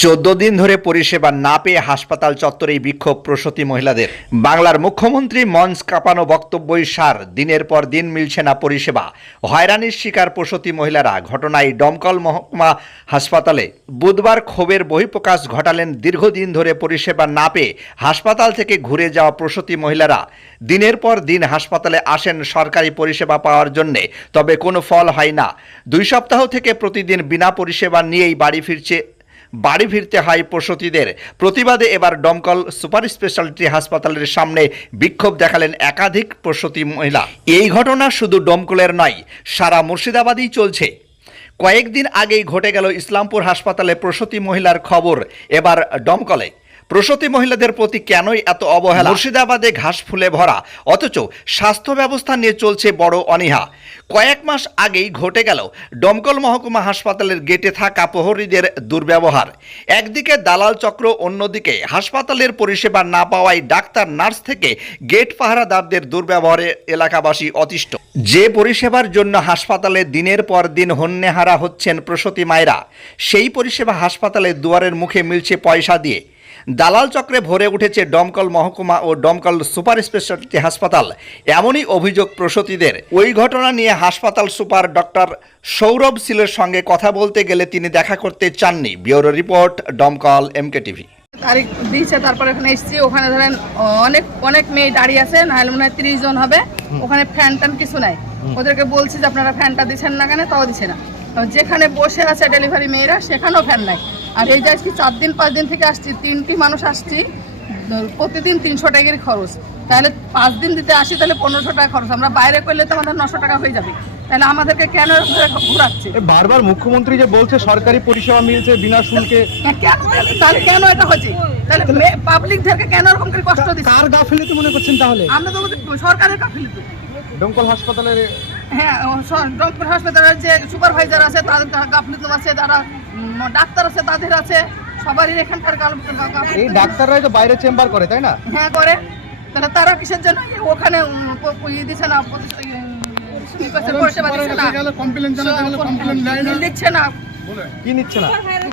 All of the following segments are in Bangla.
চোদ্দ দিন ধরে পরিষেবা না পেয়ে হাসপাতাল চত্বরেই বিক্ষোভ প্রসূতি মহিলাদের। বাংলার মুখ্যমন্ত্রী মঞ্চ কাঁপানো বক্তব্যই সার। দিনের পর দিন মিলছে না পরিষেবা। হয়রানির শিকার প্রসূতি মহিলারা। ঘটনায় দমকল মহকুমা হাসপাতালে বুধবার ক্ষোভের বহিঃপ্রকাশ ঘটালেন দীর্ঘদিন ধরে পরিষেবা না পেয়ে হাসপাতাল থেকে ঘুরে যাওয়া প্রসূতি মহিলারা। দিনের পর দিন হাসপাতালে আসেন সরকারি পরিষেবা পাওয়ার জন্যে, তবে কোনো ফল হয় না। দুই সপ্তাহ থেকে প্রতিদিন বিনা পরিষেবা নিয়েই বাড়ি ফিরছে বাড়ি ফিরতে হয় প্রসূতিদের। প্রতিবাদে এবার দমকল সুপার স্পেশালিটি হাসপাতালের সামনে বিক্ষোভ দেখালেন একাধিক প্রসূতি মহিলা। এই ঘটনা শুধু দমকলের নয়, সারা মুর্শিদাবাদেই চলছে। কয়েকদিন আগেই ঘটে গেল ইসলামপুর হাসপাতালে প্রসূতি মহিলার খবর। এবার দমকলে প্রসূতি মহিলাদের প্রতি কেনই এত অবহেলা? মুর্শিদাবাদে ঘাস ফুলে ভরা, অথচ স্বাস্থ্য ব্যবস্থা নিয়ে চলছে বড় অনীহা। কয়েক মাস আগেই ঘটে গেল ডমকল মহকুমা হাসপাতালের গেটে থাকা প্রহরীদের দুর্ব্যবহার। একদিকে দালাল চক্র, অন্যদিকে হাসপাতালের পরিষেবা না পাওয়ায় ডাক্তার, নার্স থেকে গেট পাহারাদারদের দুর্ব্যবহারে এলাকাবাসী অতিষ্ঠ। যে পরিষেবার জন্য হাসপাতালে দিনের পর দিন হন্যেহারা হচ্ছেন প্রসূতি মায়েরা, সেই পরিষেবা হাসপাতালের দুয়ারের মুখে মিলছে পয়সা দিয়ে। দালাল চক্রে ভরে উঠেছে দমকল মহকুমা ও দমকল সুপার স্পেশালিটি হাসপাতাল। এমনই অভিযোগ প্রসূতিদের। ওই ঘটনা নিয়ে হাসপাতাল সুপার ডক্টর সৌরভ সিলের সঙ্গে কথা বলতে গেলে তিনি দেখা করতে চাননি। Bureau report Domkal MK TV. তারিখ দিয়েছে তারপরে এখানে এসেছি। ওখানে ধরেন অনেক অনেক মেয়ে দাঁড়িয়ে আছে নাহলে মনে হয় তিরিশ জন হবে। ওখানে ফ্যান ট্যান কিছু নাই। ওদেরকে বলছি যে আপনারা ফ্যানটা দিচ্ছেন না কেন? তাও দিচ্ছে না। যেখানে বসে আছে ডেলিভারি মেয়েরা সেখানেও ফ্যান নাই। আর এই যে আজকে চার দিন পাঁচ দিন থেকে আসছি তিনটি মানুষ আসছি প্রতিদিন তিনশো টাকার খরচ। তাহলে পাঁচ দিন দিতে আসি তাহলে পনেরোশো টাকা খরচ। আমরা বাইরে করলে তো আমাদের নশো টাকা হয়ে যাবে। তাহলে আমাদেরকে কেন ঘুরাচ্ছে? বারবার মুখ্যমন্ত্রী যে বলছে সরকারি পরিষেবা মিলছে বিনা শুল্কে। কেন তাহলে কেন এটা হচ্ছে তাহলে পাবলিকদেরকে কেন এরকম করে কষ্ট দিচ্ছে? কার গাফিলিতি মনে করছেন তাহলে? আমরা তো সরকারের গাফিলতি। দমকল হাসপাতালের হ্যাঁ ডক্টর হাসপাতালের যে সুপারভাইজার আছে তাদের গাফিলতি আছে উম, ডাক্তার আছে তাদের আছে সবারই এখানকার এই ডাক্তাররাই তো বাইরে চেম্বার করে তাই না? হ্যাঁ করে। তাহলে তারা কিসের জন্য? ওখানে ইয়ে দিচ্ছে না প্রতি- ই করছে, পরিষেবা দিচ্ছে না। না কি নিচ্ছে না?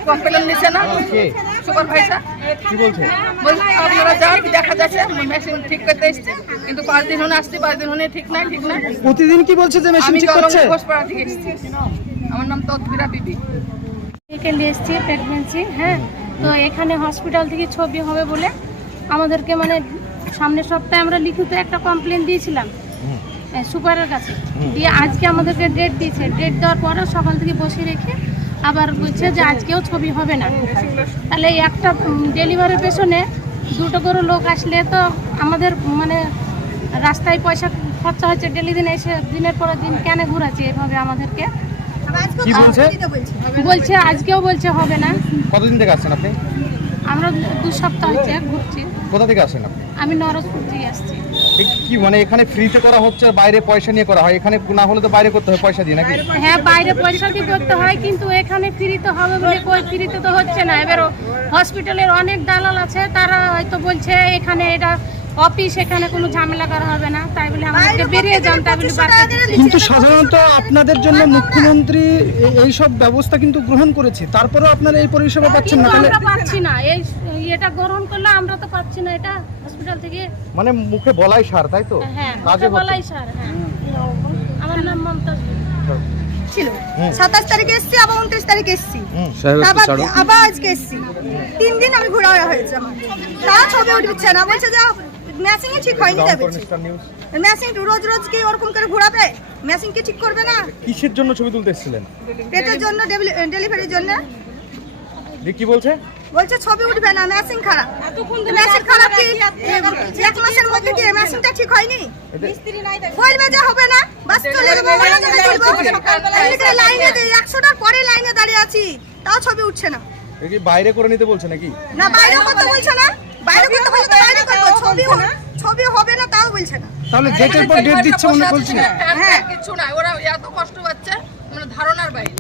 কমপ্লেন নিচ্ছে না? কে? সুপারভাইজার কি বলছে? বলছে আপনারা যান দেখা যাচ্ছে মেশিন ঠিক করতে এসছে। কিন্তু পাঁচ দিন হলে আসছি পাঁচ দিন হলে ঠিক নাই ঠিক নাই। প্রতিদিন কি বলছে যে আমি জলম ঘোষপাড়া থেকে এসেছি। আমার নাম তদ্বিরা বিবি। থেকে নিয়ে এসেছি প্রেগনেন্সি হ্যাঁ? তো এখানে হসপিটাল থেকে ছবি হবে বলে আমাদেরকে মানে সামনের সপ্তাহে আমরা লিখিত একটা কমপ্লেন দিয়েছিলাম সুপারের কাছে। দিয়ে আজকে আমাদেরকে ডেট দিয়েছে। ডেট দেওয়ার পরে সকাল থেকে বসে রেখে আবার বলছে যে আজকেও ছবি হবে না। তাহলে একটা ডেলিভারির পেছনে দুটো করে লোক আসলে তো আমাদের মানে রাস্তায় পয়সা খরচা হচ্ছে ডেলি দিন এসে দিনের পর দিন কেন ঘুরাচ্ছে এভাবে আমাদেরকে? কি বলছে? বলছে। আজকেও বলছে হবে না। কতদিন থেকে আসছেন আপনি? আমরা দু সপ্তাহ হচ্ছে ঘুরছি। কোথা থেকে আসেন আপনি? আমি নরজপুর থেকে আসছি। কি মানে এখানে ফ্রিতে করা হচ্ছে আর বাইরে পয়সা নিয়ে করা হয়? এখানে না হলে তো বাইরে করতে হয় পয়সা দিয়ে নাকি? হ্যাঁ বাইরে পয়সা দিয়ে করতে হয় কিন্তু এখানে ফ্রিতে হবে বলে কই ফ্রিতে তো হচ্ছে না। এবার হসপিটালের অনেক দালাল আছে তারা হয়তো বলছে এখানে এটা অফিস এখানে কোনো ঝামেলা করা হবে না তাই বলে আমাদেরকে বেরিয়ে যান তাই বলে কিন্তু সাধারণত আপনাদের জন্য মুখ্যমন্ত্রী এই সব ব্যবস্থা কিন্তু গ্রহণ করেছে তারপরেও আপনারা এই পরিষেবা পাচ্ছেন না তাহলে পাচ্ছি না এই এটা গ্রহণ করলে আমরা তো পাচ্ছি না এটা হসপিটাল থেকে মানে মুখে বলাই সার তাই তো? হ্যাঁ কাজে বলাই স্যার হ্যাঁ। আমার নাম মমতাজ। ছিল। সাতাশ তারিখে এসছি আবার উনত্রিশ তারিখে এসছি। আবার আবার আজকে এসছি। তিন দিন আমি ঘোরা হয়েছে আমার। তা ছবি উঠছে না বলছে যে ম্যাচিং ঠিক হয়নি যাবে ম্যাচিং রোজ রোজ কি ওরকম করে ঘোরাবে? ম্যাচিং কি ঠিক করবে না? কিসের জন্য ছবি তুলতে এসেছিলেন? পেটের জন্য ডেলিভারির জন্য। কি বলছে? বলছে ছবি উঠবে না ম্যাচিং খারাপ। ম্যাচিং খারাপ কি? এক মাসের মধ্যে কি ম্যাচিংটা ঠিক হয়নি? বলবে যে হবে না। বাস চলে যাব লাইনে একশোটার পরে লাইনে দাঁড়িয়ে আছি। তাও ছবি উঠছে না। এ কি বাইরে করে নিতে বলছে নাকি? না বাইরে করতে বলছে না। বাইরে করতে বলছে তো বাইরে করব ছবি ছবি হবে না তাও বলছে না। তাহলে ডেটের পর ডেট দিচ্ছে মনে বলছি হ্যাঁ কিছু নাই ওরা এত কষ্ট পাচ্ছে মানে ধারণার বাইরে।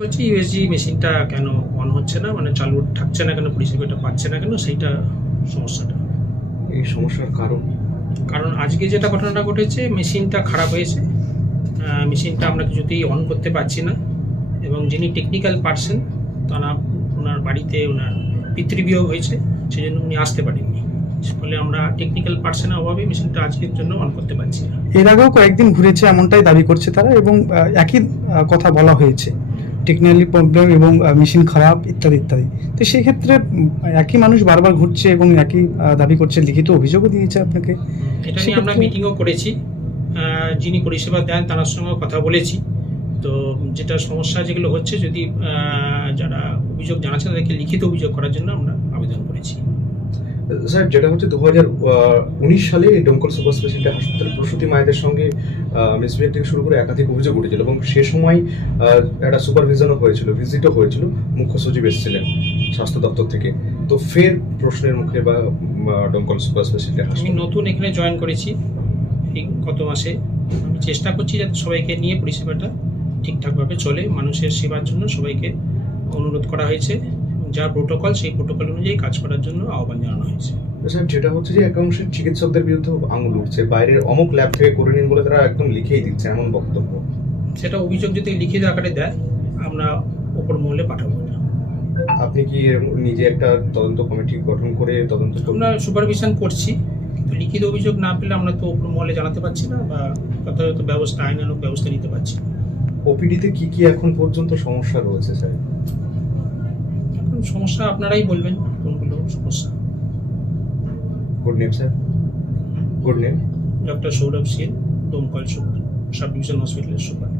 বলছি ইউএসজি মেশিনটা কেন অন হচ্ছে না? মানে চালু থাকছে না কেন? পরিষেবাটা পাচ্ছে না কেন? সেইটা সমস্যাটা। এই সমস্যার কারণ কারণ আজকে যেটা ঘটনাটা ঘটেছে মেশিনটা খারাপ হয়েছে। মেশিনটা আমরা কিছুতেই অন করতে পারছি না। এবং যিনি টেকনিক্যাল পার্সন তারা ওনার বাড়িতে ওনার পিতৃবিয়োগ হয়েছে। সেই জন্য উনি আসতে পারেননি। ফলে আমরা টেকনিক্যাল পার্সনের অভাবে মেশিনটা আজকের জন্য অন করতে পারছি না। এর আগেও কয়েকদিন ঘুরেছে এমনটাই দাবি করছে তারা এবং একই কথা বলা হয়েছে। টেকনিক্যালি প্রবলেম এবং মেশিন খারাপ ইত্যাদি ইত্যাদি। তো সেই ক্ষেত্রে একই মানুষ বারবার ঘুরছে এবং একই দাবি করছে লিখিত অভিযোগও দিয়েছে আপনাকে। এটা নিয়ে আমরা মিটিংও করেছি। যিনি পরিষেবা দেন তার সঙ্গে কথা বলেছি। তো যেটা সমস্যা যেগুলো হচ্ছে যদি যারা অভিযোগ জানাচ্ছে তাদেরকে লিখিত অভিযোগ করার জন্য আমরা আবেদন করেছি। স্যার যেটা হচ্ছে দু হাজার উনিশ সালে ডোমকল সুপার স্পেশালিটি হাসপাতালে প্রসূতি মায়েদের সঙ্গে মিসবিহেভ থেকে শুরু করে একাধিক অভিযোগ উঠেছিল এবং সে সময় একটা সুপারভিশনও হয়েছিল ভিজিটও হয়েছিল মুখ্য সচিব এসেছিলেন স্বাস্থ্য দপ্তর থেকে। তো ফের প্রশ্নের মুখে বা ডোমকল সুপার স্পেশালিটি আমি নতুন এখানে জয়েন করেছি গত মাসে। আমি চেষ্টা করছি যাতে সবাইকে নিয়ে পরিষেবাটা ঠিকঠাকভাবে চলে মানুষের সেবার জন্য সবাইকে অনুরোধ করা হয়েছে। যা প্রোটোকল সেই প্রোটোকল অনুযায়ী কাজ করার জন্য আহ্বান জানানো হয়েছে। স্যার যেটা হচ্ছে যে একাংশের চিকিৎসকদের বিরুদ্ধে আঙুল উঠছে। বাইরের অমুক ল্যাব থেকে করে নিন বলে তারা একদম লিখেই দিচ্ছে এমন বক্তব্য। সেটা অভিযোগ যদি লিখিত আকারে দেয় আমরা ওপর মহলে পাঠাবো। এটা আপনি কি নিজে একটা তদন্ত কমিটি গঠন করে তদন্ত আমরা সুপারভিশন করছি। লিখিত অভিযোগ না পেলে আমরা তো ওপর মহলে জানাতে পারছি না বা যথাযথ ব্যবস্থা আইনানুক ব্যবস্থা নিতে পারছি না। ওপিডিতে কি কি এখন পর্যন্ত সমস্যা রয়েছে স্যার? এখন সমস্যা আপনারাই বলবেন কোনগুলো সমস্যা। Good name sir good name doctor Sourav Singh Domkal super sub division হসপিটালের সুপার